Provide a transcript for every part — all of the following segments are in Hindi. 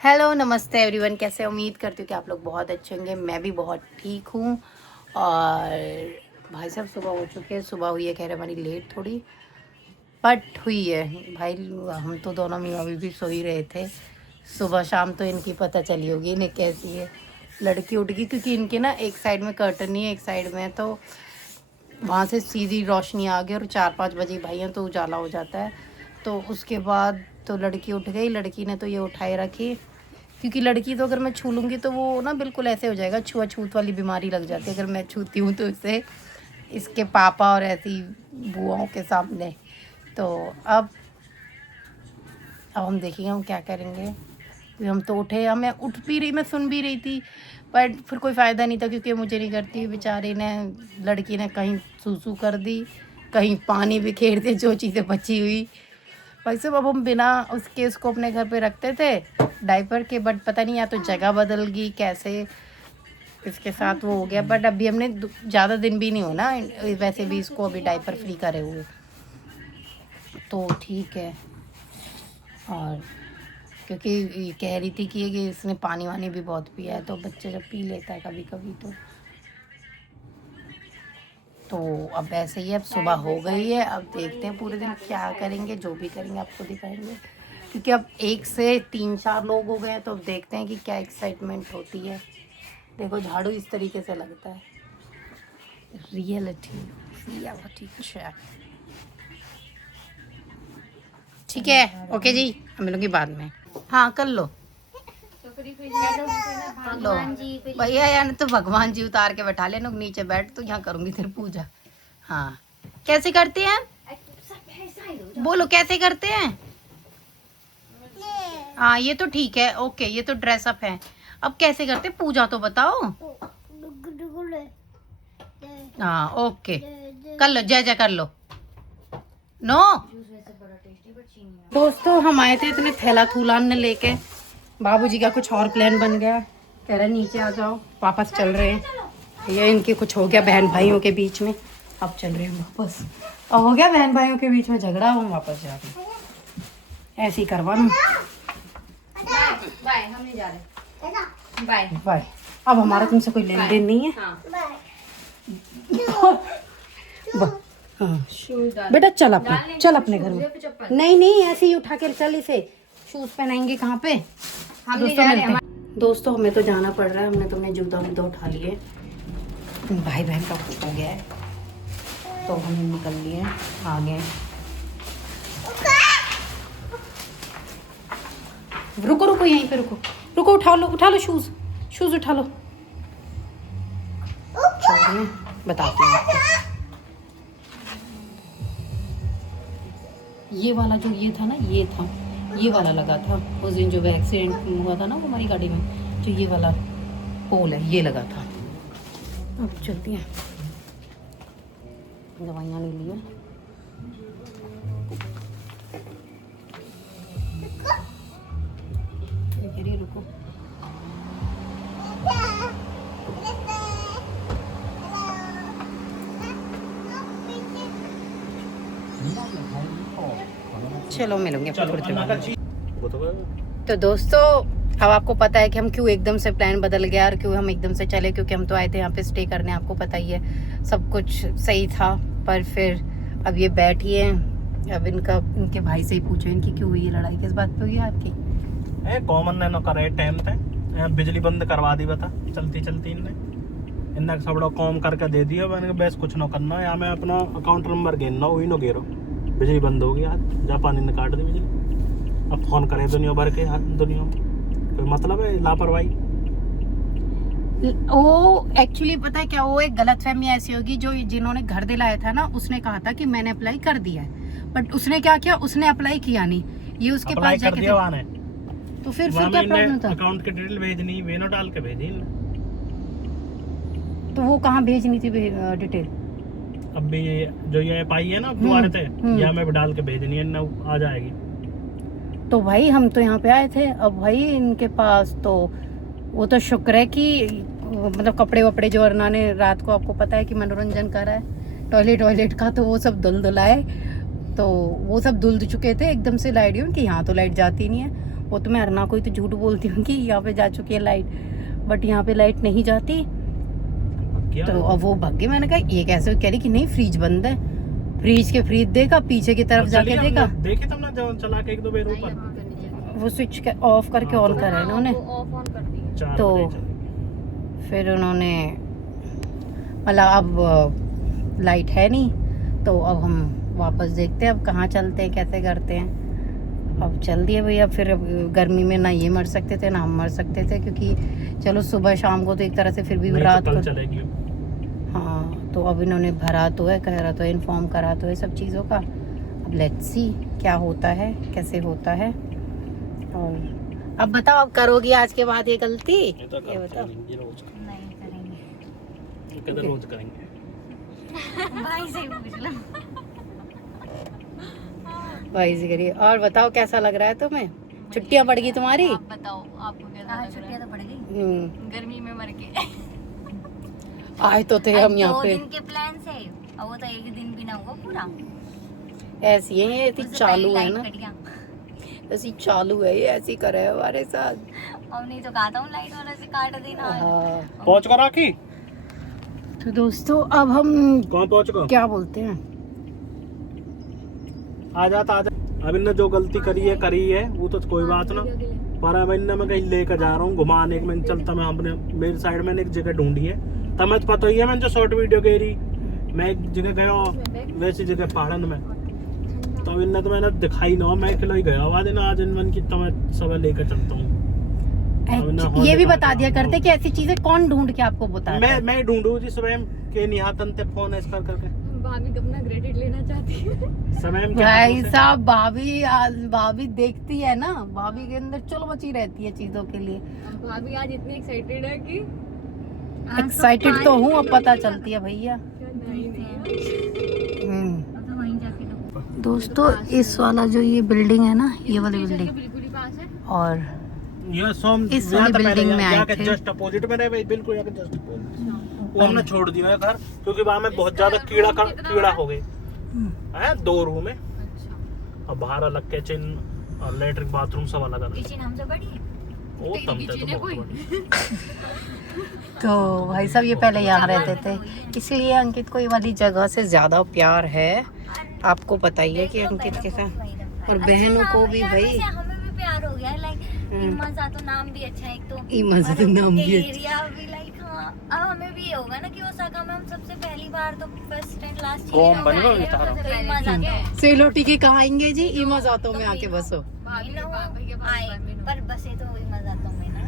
हेलो नमस्ते एवरीवन, कैसे उम्मीद करती हूँ कि आप लोग बहुत अच्छे होंगे। मैं भी बहुत ठीक हूँ। और भाई साहब सुबह हो चुके हैं, सुबह हुई है, कह रहे हमारी लेट थोड़ी बट हुई है। भाई हम तो दोनों में अभी भी सो ही रहे थे। सुबह शाम तो इनकी पता चली होगी इन्हें कैसी है, लड़की उठ गई क्योंकि इनके ना एक साइड में कर्टन नहीं है, एक साइड में, तो वहाँ से सीधी रोशनी आ गई और 4-5 बजे भाई हैं तो उजाला हो जाता है। तो उसके बाद तो लड़की उठ गई, लड़की ने तो ये उठाए रखी क्योंकि लड़की तो अगर मैं छू लूँगी तो वो ना बिल्कुल ऐसे हो जाएगा, छुआछूत वाली बीमारी लग जाती है अगर मैं छूती हूँ तो इसे, इसके पापा और ऐसी बुआओं के सामने। तो अब हम देखेंगे हम क्या करेंगे। क्योंकि हम तो उठे, मैं उठ भी रही, मैं सुन भी रही थी बट फिर कोई फ़ायदा नहीं था क्योंकि मुझे नहीं करती। बेचारी ने, लड़की ने कहीं सूसू कर दी, कहीं पानी बिखेर दे, जो चीज़ें बची हुई। वैसे अब हम बिना उसके उसको अपने घर पे रखते थे डायपर के, बट पता नहीं या तो जगह बदल गई कैसे इसके साथ वो हो गया। बट अभी हमने ज़्यादा दिन भी नहीं हो ना वैसे भी इसको अभी डायपर फ्री करे हुए, तो ठीक है। और क्योंकि ये कह रही थी कि इसने पानी वानी भी बहुत पिया है, तो बच्चे जब पी लेता है कभी कभी तो अब ऐसे ही, अब सुबह हो गई है, अब देखते हैं पूरे दिन क्या करेंगे, जो भी करेंगे आपको दिखाएंगे। क्योंकि अब 1 से 3-4 लोग हो गए हैं, तो अब देखते हैं कि क्या एक्साइटमेंट होती है। देखो झाड़ू इस तरीके से लगता है, रियलिटी चेक। ठीक है, ओके जी, हम मिलूंगी बाद में। हाँ कर लो लो भैया, यार तो भगवान जी उतार के बैठा लेना, नीचे बैठ तो यहाँ करूंगी तेरी पूजा। हाँ कैसे करते हैं, बोलो कैसे करते हैं। हाँ ये तो ठीक है, ओके, ये तो ड्रेसअप है। अब कैसे करते पूजा तो बताओ। हाँ ओके, कर लो, जय जय कर लो। नो दोस्तों, हम आए थे इतने थैला थूला ने लेके, बाबूजी का कुछ और प्लान बन गया, कह रहे नीचे आ जाओ, वापस चल रहे हैं। ये इनके कुछ हो गया बहन भाइयों के बीच में, अब चल रहे हैं वापस। अब हो गया बहन भाइयों के बीच में झगड़ा, हम वापस जा रहे हैं। ऐसे ही करवाना। बाय, हम नहीं जा रहे। Bye bye. अब हमारा तुमसे कोई लेन देन नहीं है। हाँ बेटा चल अपने घर में। नहीं नहीं, ऐसे ही उठा के चल, इसे शूज पहनाएंगे कहाँ पे। दोस्तों हमें तो जाना पड़ रहा है, हमने तो अपने जूता वूता उठा लिए, भाई बहन का कुछ हो गया है तो हम निकल लिए, आ गए। रुको रुको, यहीं पे रुको रुको, उठा लो शूज उठा लो। चलिए बताती हूँ आपको। ये वाला जो ये था ना, ये था, ये वाला लगा था उस दिन जो एक्सीडेंट हुआ था ना हमारी गाड़ी में, जो ये वाला पोल है ये लगा था। अब चलती हैं, दवाइयाँ ले लिए। रुको चलो मिलूंगे थोड़ी देर। तो दोस्तों अब आपको पता है कि हम क्यों एकदम से प्लान बदल गया और क्यों हम एकदम से चले, क्योंकि हम तो आए थे यहाँ पे स्टे करने, आपको पता ही है सब कुछ सही था। पर फिर अब ये बैठी है, अब इनके भाई से ही पूछो इनकी क्यों हुई लड़ाई, किस बात पे हुई आपकी। कॉमन ने नो करे टाइम थे, बिजली बंद करवा दी बता, चलती इनने सबड़ो कॉम करके दे दिया। मैंने बस कुछ न करना, या मैं अपना अकाउंट नंबर गिनना, वही नो गेरो बिजली बंद हो गई आज, जापानी ने काट दी बिजली। अब फोन करे दुनिया भर के, दुनिया में कोई मतलब है लापरवाही। वो एक्चुअली पता है क्या, वो एक गलतफहमी ऐसी होगी, जो जिन्होंने घर दिलाया था ना उसने कहा था कि मैंने अप्लाई कर दिया है, बट उसने क्या किया, उसने अप्लाई किया नहीं, ये उसके पास जाके तो फिर क्या प्रॉब्लम था। अकाउंट की डिटेल भेजनी, वे नो डाल के भेजी, तो वो कहाँ भेजनी थी डिटेल। अब भी जो ये पाई है ना दोबारा थे, या मैं डाल के भेजनी है ना, आ जाएगी। तो भाई हम तो यहाँ पे आए थे, अब भाई इनके पास तो वो तो शुक्र है कि मतलब कपड़े वपड़े जो अरना ने रात को, आपको पता है कि मनोरंजन करा है टॉयलेट का, तो वो सब धुल धुलाए, तो वो सब धुल चुके थे एकदम से लाइट, कि यहाँ तो लाइट जाती नहीं है। वो तो मैं अरना को ही तो झूठ बोलती हूँ कि यहाँ पे जा चुकी है लाइट, बट यहाँ पे लाइट नहीं जाती। तो अब वो भाग गई। मैंने कहा ये कैसे, कह रही कि नहीं फ्रिज बंद है। फ्रिज के फ्रिज देखा, पीछे की तरफ जाके देखा, देखी तुमने जब चला के 1-2 बार ऊपर, वो स्विच ऑफ करके ऑन करा है इन्होंने। तो फिर उन्होंने मतलब अब लाइट है नहीं, तो अब हम वापस देखते हैं अब कहाँ चलते हैं, कैसे करते हैं। अब चल दिए भैया। फिर अब गर्मी में ना ये मर सकते थे ना हम मर सकते थे, क्योंकि चलो सुबह शाम को तो एक तरह से फिर भी रात तो को चलेगी। हाँ, तो अब इन्होंने भरा तो है, कह रहा तो है, इन्फॉर्म करा तो है सब चीज़ों का। अब लेट्स सी क्या होता है, कैसे होता है। और अब बताओ, अब करोगी आज के बाद ये गलती? ये बताओ। नहीं करेंगे, रोज करेंगे। भाई से पूछ लो। भाई से करिए। और बताओ कैसा लग रहा है तुम्हें? छुट्टियां पड़ गई तुम्हारी? आप बताओ आपको कैसा लग रहा है? छुट्टियां तो पड़ गई, गर्मी में मर के। आए तो थे हम यहाँ 2 पे। दिन के प्लान से, और वो तो एक दिन भी ना हुआ पूरा। ऐसी है, ऐसी उससे चालू पहले है ना, लाइट कट गया। ऐसी चालू है ये, ऐसी करे है हमारे साथ। अब नहीं तो कहता हूँ लाइट वाला से काट देना। हाँ। पहुंच कर राखी। तो दोस्तों अब हम कहाँ पहुंच गए? क्या बोलते हैं, आ जाता। अब इनने जो गलती करी है वो तो कोई बात ना, पर अब इनने मैं कहीं लेकर जा रहा हूँ घुमाने के। मैंने चलता मैं अपने मेरी साइड में एक जगह ढूंढी है, तब मैं तो पता ही है मैंने जो शॉर्ट वीडियो कह रही, मैं एक जगह गया वैसी जगह पहाड़न में, तो इनने तो मैंने दिखाई ना, मैं खिलाई गया आवाज ना आज इन की, तो मैं सब लेकर चलता हूँ। ये भी बता दिया करते कि ऐसी चीजें कौन ढूंढ के आपको बताता है? मैं ढूंढू जी स्वयं के निहातन ते फोन ऐसे कर करके भाभी अपना क्रेडिट लेना चाहती है। स्वयं के भाई हाथों से। साहब, भाभी देखती है ना, भाभी के अंदर चल मची रहती है चीजों के लिए। भाभी आज इतनी एक्साइटेड है कि एक्साइटेड तो हूँ, अब पता चलती है भैया। दोस्तों इस वाला जो ये बिल्डिंग है ना, ये वाली बिल्डिंग, बिल्कुल ही पास है। और ये सोम इस वाली बिल्डिंग में आए थे। जस्ट अपोजिट में रहे भाई, बिल्कुल यहाँ के जस्ट अपोजिट। वो हमने छोड़ दिया है घर, क्योंकि वहाँ में बहुत ज्यादा कीड़ा हो गए हैं। 2 रूम है, और बाहर अलग किचन और लेटरिन बाथरूम सब अलग अलग। किचन हमसे बड़ी है। वो तमते तो बहुत बड़ी। तो भाई साहब ये पहले यहाँ रहते थे, इसलिए अंकित को ये वाली जगह से ज्यादा प्यार है। आपको पता ही है कि अंकित के साथ, और बहनों को भी भाई। हमें भी प्यार हो गया, लाइक इमाजा तो नाम भी अच्छा है एक तो, इमाजा तो नाम भी अच्छा। एरिया भी लाइक। हाँ, अब हमें भी ये होगा ना कि ओसाका में हम सबसे पहली बार तो फर्स्ट एंड लास्ट कौन बन गया ये तारा? सेलोटी के कहाँ आएंगे जी? इमाजातों में आके बसो। पर बसे तो इमाजातों में ना।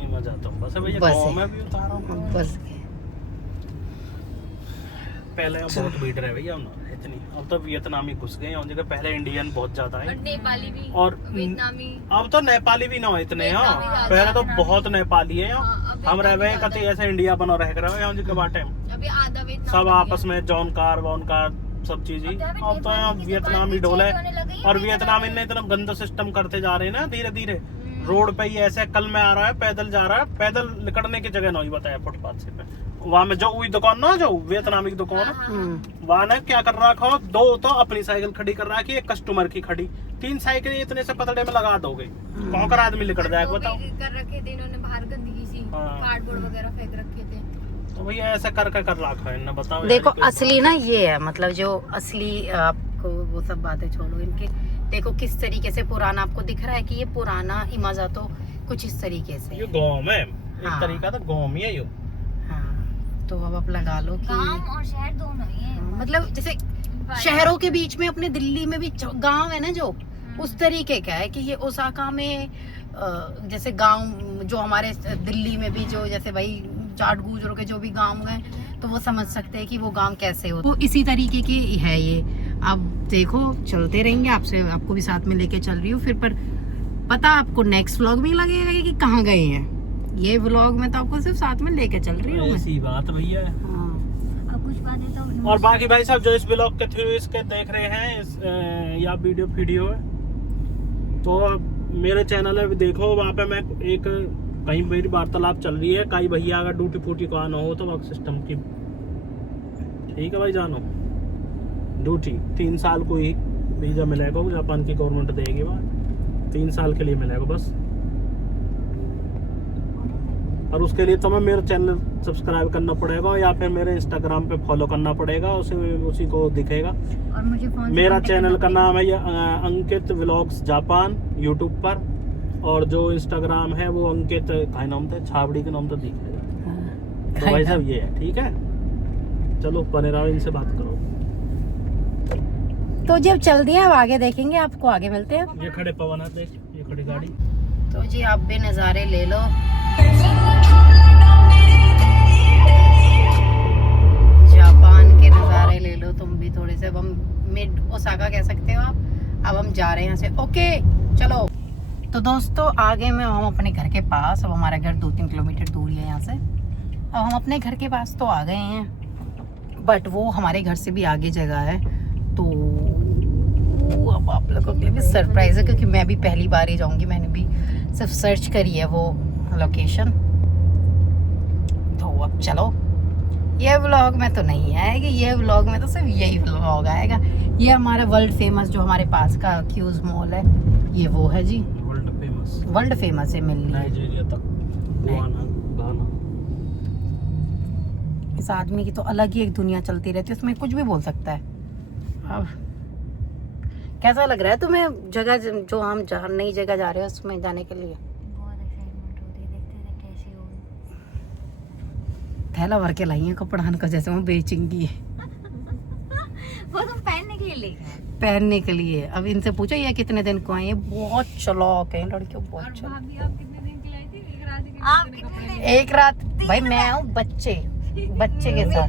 ये मजा तो बस है भैया, बस गाँव है। में भी उतारा हूँ। बस पहले बहुत भीड़ रहे भैया इतनी, अब तो वियतनामी घुस गए हैं जगह, पहले इंडियन बहुत ज्यादा है, नेपाली भी और वियतनामी। अब तो नेपाली भी ना हो इतने हैं। वियतनामी हाँ, ज्यादा पहले तो है। बहुत नेपाली है। अब हम रह गए कति ऐसे इंडिया बनो रह रहे हैं उनके बाटे में, अभी आधा वियतनाम सब आपस में जॉन कार वॉन कार सब चीज ही। अब तो यहाँ वियतनामी डोल है, और वियतनाम इनने इतना गंदा सिस्टम करते जा रहे हैं ना धीरे धीरे। रोड पे ही ऐसे कल में आ रहा है, पैदल जा रहा है, पैदल निकलने की जगह नहीं बताया फुटपाथ से पे, वहाँ में जो वही दुकान ना, जो वियतनामी की दुकान है, वहाँ ने क्या कर रखा हो, 2 तो अपनी साइकिल खड़ी कर रखी, एक कस्टमर की खड़ी, 3 साइकिल इतने से पतड़े में लगा दोगे, कौन कर आदमी निकल जाएगा बताओ। कर रखे थे इन्होंने बाहर गंदगी सी, हाँ। कार्डबोर्ड वगैरह फेंक रखे थे। तो भैया ऐसा कर रखा है इन्होंने, बताओ। देखो असली ना ये है, मतलब जो असली आपको वो सब बातें छोड़ो इनके। देखो किस तरीके से पुराना आपको दिख रहा है कि ये पुराना इमाजातो कुछ इस तरीके से ये गाँव में एक हाँ। तरीका तो गाँव में ही है यो। हाँ, तो अब आप लगा लो कि गांव और शहर दोनों ही है। मतलब जैसे शहरों के बीच में अपने दिल्ली में भी गांव है ना, जो उस तरीके का है कि ये ओसाका में जैसे गांव जो हमारे दिल्ली में भी जो जैसे भाई जाट गुजरों के जो भी गांव हैं, तो वो समझ सकते हैं कि वो गांव कैसे हो। वो इसी तरीके की है ये। अब देखो चलते रहेंगे, आपको भी साथ में लेके चल रही हूँ। फिर पर पता आपको नेक्स्ट व्लॉग में लगेगा कि कहाँ गए हैं। ये व्लॉग में तो आपको सिर्फ साथ में लेके चल रही हूँ मैं। ऐसी बात भैया। हाँ। अब कुछ बातें तो और बाकी भाई साहब जो इस ब्लॉग के थ्रू इसके देख रहे हैं या वीडियो है, तो मेरे चैनल में भी देखो, वहाँ पे मैं एक कहीं मेरी वार्तालाप चल रही है, कई भैया अगर ड्यूटी फूटी को आना हो तो वर्क सिस्टम की, ठीक है भाई जानो, ड्यूटी 3 साल को ही वीजा मिलेगा, जापान की गवर्नमेंट देगी बात। 3 साल के लिए मिलेगा बस। और उसके लिए तुम्हें मेरा चैनल सब्सक्राइब करना पड़ेगा या फिर मेरे इंस्टाग्राम पे फॉलो करना पड़ेगा, उसी को दिखेगा। और मुझे फोन मेरा चैनल का नाम है ये अंकित व्लॉग्स जापान यूट्यूब पर, और जो इंस्टाग्राम है वो अंकित का नाम था, छाबड़ी के नाम तो दिखेगा। तो भाई साहब ये है, ठीक है। चलो पनेराव इनसे बात करो। तो जब चल दिया अब आगे देखेंगे, आपको आगे मिलते हैं। ये खड़े पवन है, देख ये खड़ी गाड़ी। तो जी आप भी नज़ारे ले लो। जापान के नज़ारे ले लो तुम भी थोड़े से। अब हम मिड ओसाका कह सकते हो आप। अब हम जा रहे हैं यहाँ से। ओके चलो। तो दोस्तों आगे में हम अपने घर के पास, अब हमारा घर 2-3 किलोमीटर दूर है यहाँ से। अब हम अपने घर के पास तो आ गए हैं, बट वो हमारे घर से भी आगे जगह है। तो अब आप लोगों के लिए भी सरप्राइज है, क्योंकि मैं भी पहली बार ही जाऊंगी। मैंने भी सिर्फ सर्च करी है वो लोकेशन। तो अब चलो, ये व्लॉग में तो नहीं आएगी, ये व्लॉग में तो सिर्फ यही व्लॉग आएगा। ये हमारा वर्ल्ड फेमस जो हमारे पास का क्यूज मॉल है, ये वो है जी, वर्ल्ड फेमस है मिलनी। नाइजीरिया तक गाना। इस आदमी की तो अलग ही एक दुनिया चलती रहती है, उसमें कुछ भी बोल सकता है। अब कैसा लग रहा है तुम्हें जगह, जो हम जहाँ नई जगह जा रहे हैं उसमें जाने के लिए? बहुत एक्साइटमेंट हो रही है, देखते हैं कैसी होगी। थैला भर के लाई है कपड़ान का, जैसे वो बेचेंगी। वो तुम पहनने के लिए लेके आए? पहनने के लिए। अब इनसे पूछो ये कितने दिन को आए हैं। बहुत चालाक है लड़कियों, बहुत चालाक। आप कितने दिन की लाई थी? एक रात भाई मैं हूँ बच्चे के साथ,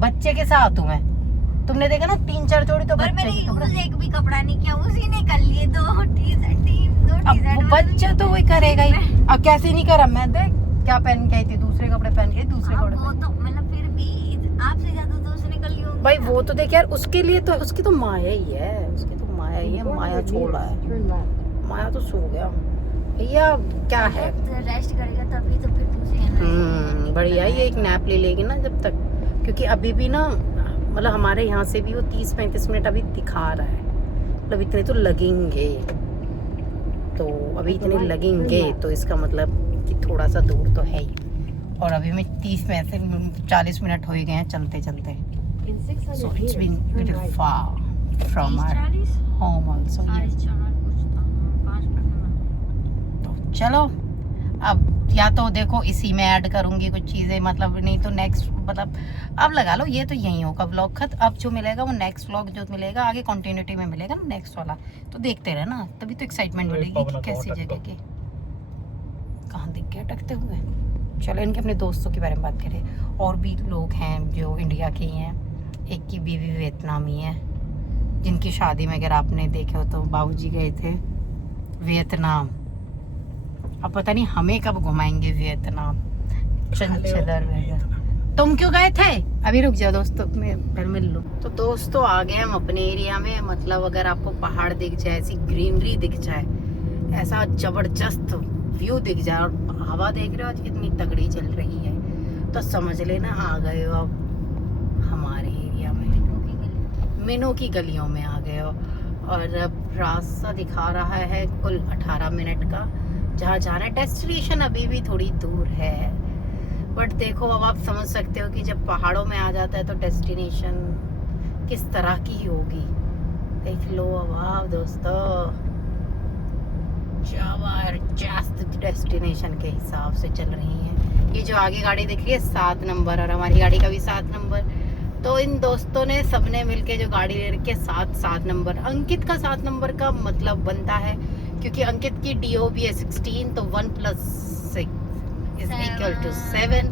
बच्चे के साथ हूँ मैं। तुमने देखा ना 3-4 जोड़ी तो पर बच्चे मैंने के कपड़े। यूज एक भी कपड़ा नहीं किया, उसी ने कर लिए 2 टी-शर्ट। अब वो बच्चा तो वही करेगा ही। अब कैसे नहीं करा, मैं देख क्या पहन के आई थी, दूसरे कपड़े पहन के, दूसरे कपड़े वो पहन। तो मतलब फिर भी आपसे ज्यादा तो उसने कर लिया। भाई वो तो देख यार, उसके लिए तो उसकी तो माया ही है, उसकी तो माया ही है। माया छोड़ा है, माया तो सो गया भैया। क्या है, रेस्ट करेगा तभी तो फिर दूसरी बढ़िया। ये एक नैप ले लेगी ना जब तक, क्योंकि अभी भी ना मतलब हमारे यहाँ से भी वो 30-35 मिनट अभी दिखा रहा है। मतलब इतने तो लगेंगे, तो अभी इतने लगेंगे तो इसका मतलब कि थोड़ा सा दूर तो है ही। और अभी में 30 में से 40 मिनट हो ही गए हैं चलते चलते। So it's been pretty far from our home also. तो चलो अब या तो देखो इसी में ऐड करूंगी कुछ चीजें, मतलब नहीं तो नेक्स्ट, मतलब अब लगा लो ये तो यही होगा व्लॉग खत। अब जो मिलेगा वो नेक्स्ट व्लॉग जो मिलेगा आगे कंटिन्यूटी में मिलेगा ना नेक्स्ट वाला, तो देखते रहना, तभी तो एक्साइटमेंट बढ़ेगी कि कैसी जगह की। कहाँ दिख गया अटकते हुए। चलो इनके अपने दोस्तों के बारे में बात करें। और भी लोग हैं जो इंडिया के ही हैं। एक की बीवी वियतनामी है, जिनकी शादी में अगर आपने देखे हो तो बाबूजी गए थे वियतनाम। अब पता नहीं हमें कब घुमाएंगे वियतनाम। चंचलर तुम क्यों गए थे? अभी रुक जाओ दोस्तों, मैं फिर मिल लूं। तो दोस्तों आ गए हम अपने एरिया में। मतलब अगर आपको पहाड़ दिख जाए, ऐसी ग्रीनरी दिख जाए, ऐसा जबरदस्त व्यू दिख जाए और हवा देख रहे हो आज कितनी तगड़ी चल रही है, तो समझ लेना आ गए हो अब हमारे एरिया में, मीनू की गलियों में आ गए हो। और अब रास्ता दिखा रहा है कुल 18 मिनट का, जहाँ जाना है। डेस्टिनेशन अभी भी थोड़ी दूर है, बट देखो अब आप समझ सकते हो कि जब पहाड़ों में आ जाता है तो डेस्टिनेशन किस तरह की होगी। देख लो अब आप दोस्तों, जबरदस्त डेस्टिनेशन के हिसाब से चल रही है। ये जो आगे गाड़ी दिख रही है 7 नंबर, और हमारी गाड़ी का भी 7 नंबर। तो इन दोस्तों ने सबने मिलके जो गाड़ी ले रखी है 7 नंबर। अंकित का 7 नंबर का मतलब बनता है, क्योंकि अंकित की DOB है 16, तो 1 + 6 = 7।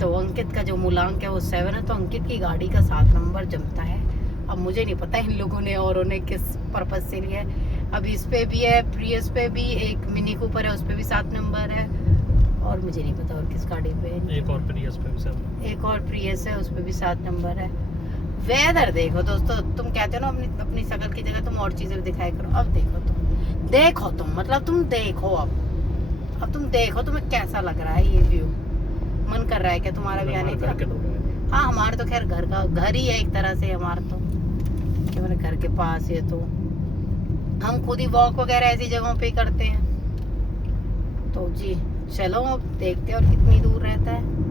तो अंकित का जो मूलांक है वो 7 है, तो अंकित की गाड़ी का 7 नंबर जमता है। अब मुझे नहीं पता इन लोगों ने और उन्हें किस पर्पज से लिया है। अब इस पे भी है, प्रियस पे भी, एक मिनी कूपर है उस पे भी 7 नंबर है, और मुझे नहीं पता और किस गाड़ी पे है। एक और प्रियस पे भी 7, एक और प्रियस है उस पे भी 7 नंबर है। वेदर देखो दोस्तों, तुम कहते हो ना अपनी शकल की जगह तुम और चीजें दिखाया करो। अब देखो तुम मतलब तुम देखो अब तुम देखो तुम्हें कैसा लग रहा है ये व्यू। मन कर रहा है क्या तुम्हारा भी आने का? हाँ हमारा तो खैर घर ही है एक तरह से हमारा तो, कि मेरे घर के पास ये तो हम खुद ही वॉक वगैरह ऐसी जगहों पे करते हैं। तो जी चलो अब देखते हैं और कितनी दूर रहता है।